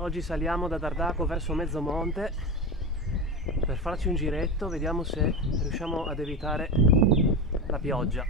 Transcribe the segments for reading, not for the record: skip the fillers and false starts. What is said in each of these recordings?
Oggi saliamo da Dardaco verso Mezzomonte per farci un giretto, vediamo se riusciamo ad evitare la pioggia.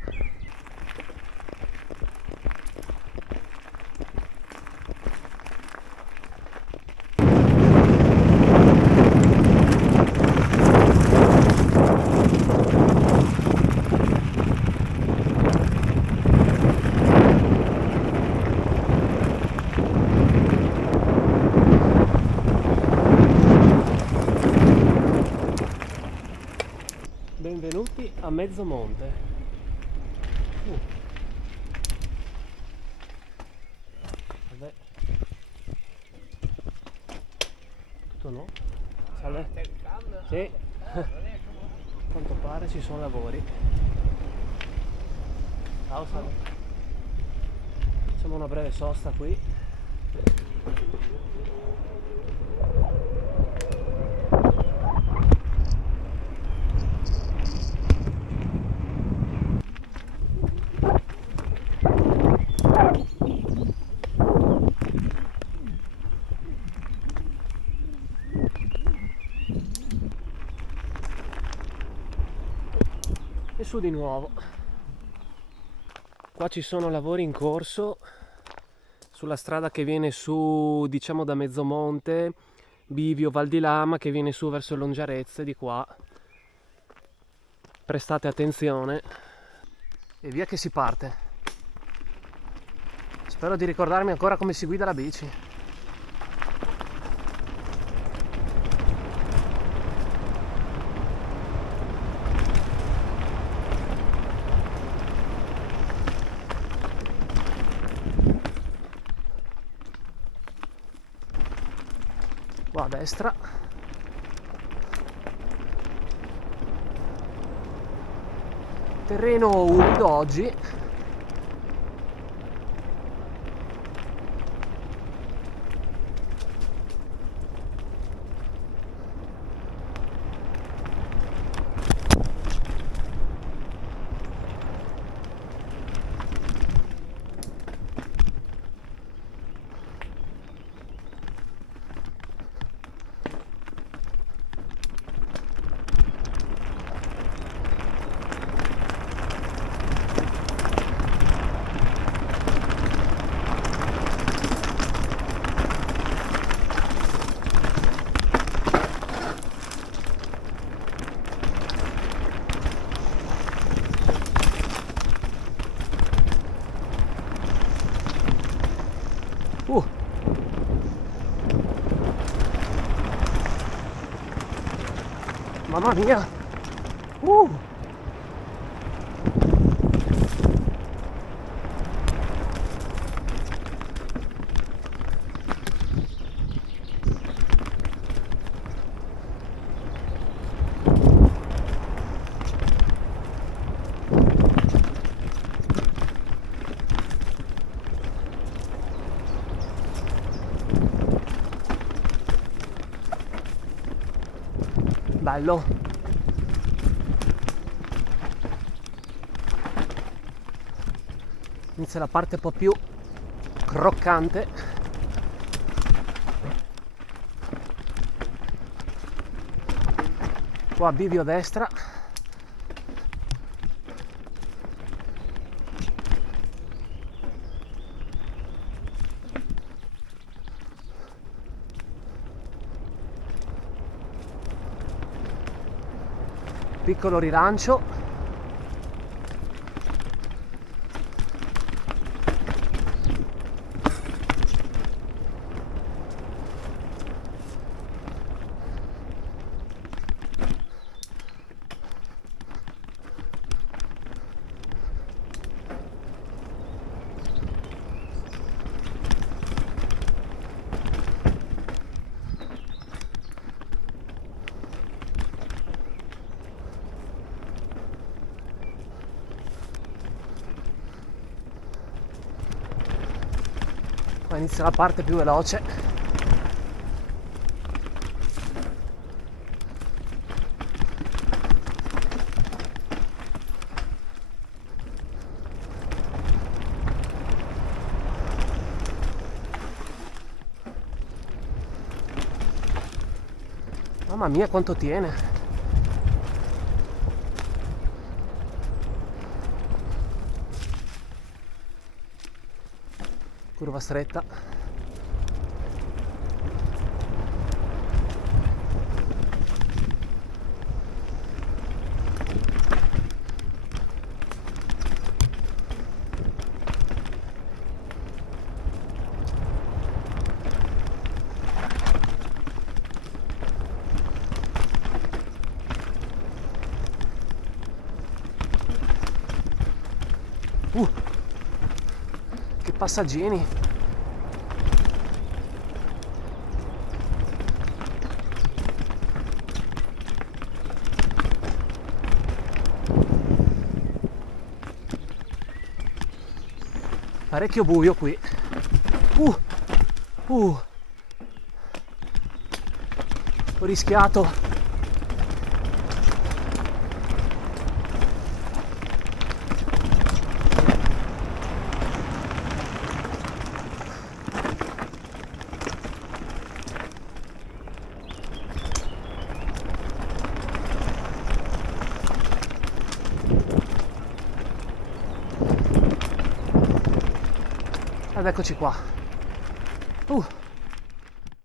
Benvenuti a Mezzomonte. Vabbè. Tutto no? Salve? Sì. A quanto pare ci sono lavori. Ciao, salve. Facciamo una breve sosta qui. E su di nuovo. Qua ci sono lavori in corso sulla strada che viene su, diciamo, da Mezzomonte, Bivio, Val di Lama, che viene su verso Longiarezze di qua. Prestate attenzione e via che si parte. Spero di ricordarmi ancora come si guida la bici. Qua a destra. Terreno umido oggi. Mamma mia! Bello! Inizia la parte un po' più croccante. Qua bivio a destra. Piccolo rilancio. Qua inizia la parte più veloce. Mamma mia quanto tiene. Curva stretta. Che passaggini. Parecchio buio qui. Ho rischiato. Ed eccoci qua.